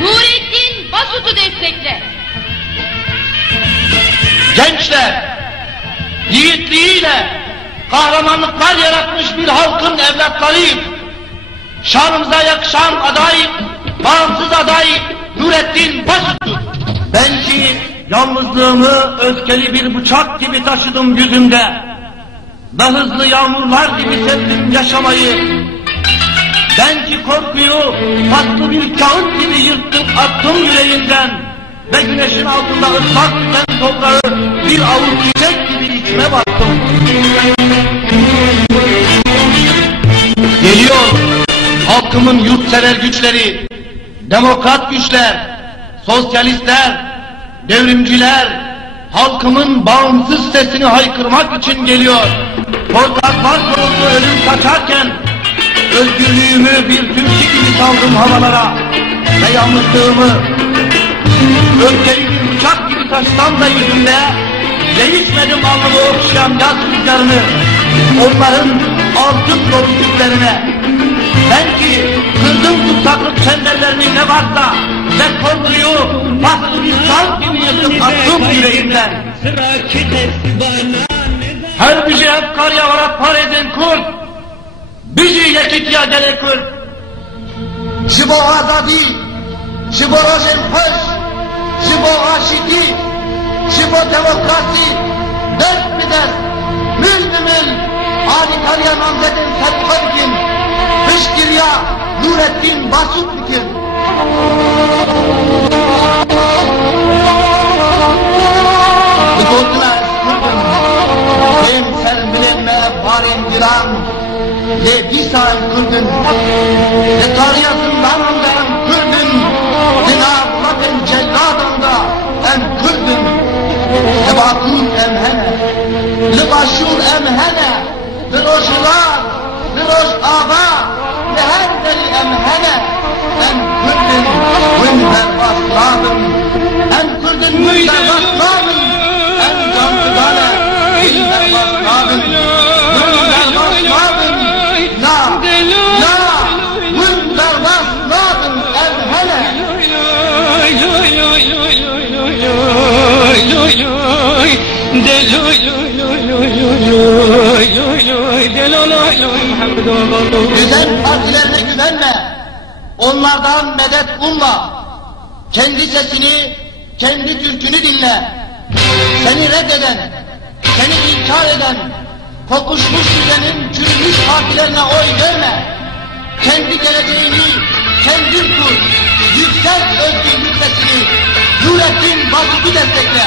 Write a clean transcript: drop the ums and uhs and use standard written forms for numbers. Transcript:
Nurettin Basut'u destekle. Gençler, yiğitliğiyle kahramanlıklar yaratmış bir halkın evlatlarıyım. Şanımıza yakışan aday, bağımsız aday Nurettin Basut'tur. Ben ki yalnızlığımı öfkeli bir bıçak gibi taşıdım yüzümde ve hızlı yağmurlar gibi sevdim yaşamayı. Ben ki korkuyu paslı bir kağıt gibi yırttım attım yüreğimden ve güneşin altında ıslak tüten toprağı bir avuç çiçek gibi içime baktım. Geliyor halkımın yurtsever güçleri, demokrat güçler, sosyalistler, devrimciler, halkımın bağımsız sesini haykırmak için geliyor. Korkaklar koruldu ölüm kaçarken, özgürlüğümü bir türkü gibi saldım havalara ve yalnızlığımı öfkeli bir bıçak gibi taşsam da yüzümde değişmedim alnımı okşayan yaz rüzgarını onların altın dolu yüzlerine. Ben ki kırdım tutsaklık çemberlerini ne varsa ve korkuyu paslı bir kal gibi yıkıp attım yüreğimden. Her bir şey hep kar yavarak par edin kur. Bizi yekik ya gerekir. Jibo azadi, jibo rojenpoş, jibo aşidi, jibo demokrasi, dert bir dert, mül mü mül, Alikarya namzedin Fethoykin, Hışkirya Nurettin Basut bikin. Gıdotuna eskurdum, hem sermilenme varin dilan, ne visay kurdun, ne karyasından hem kurdun, ne nâflaten celladında hem kurdun, ne bakun emhene, ne başur emhene, ne roşular, ne roş ağa, ne her deli emhene, hem kurdun, münzer basladın, hem kurdun münzer basladın, hem canlıdane, münzer basladın, münzer basladın, Düzen partilerine güvenme, onlardan medet umma, kendi sesini, kendi türkünü dinle, seni reddeden, seni inkar eden, kokuşmuş düzenin çürümüş partilerine oy verme, kendi geleceğini kendin kur, yüksek özgürlük sesini, Nurettin Basut'u destekle.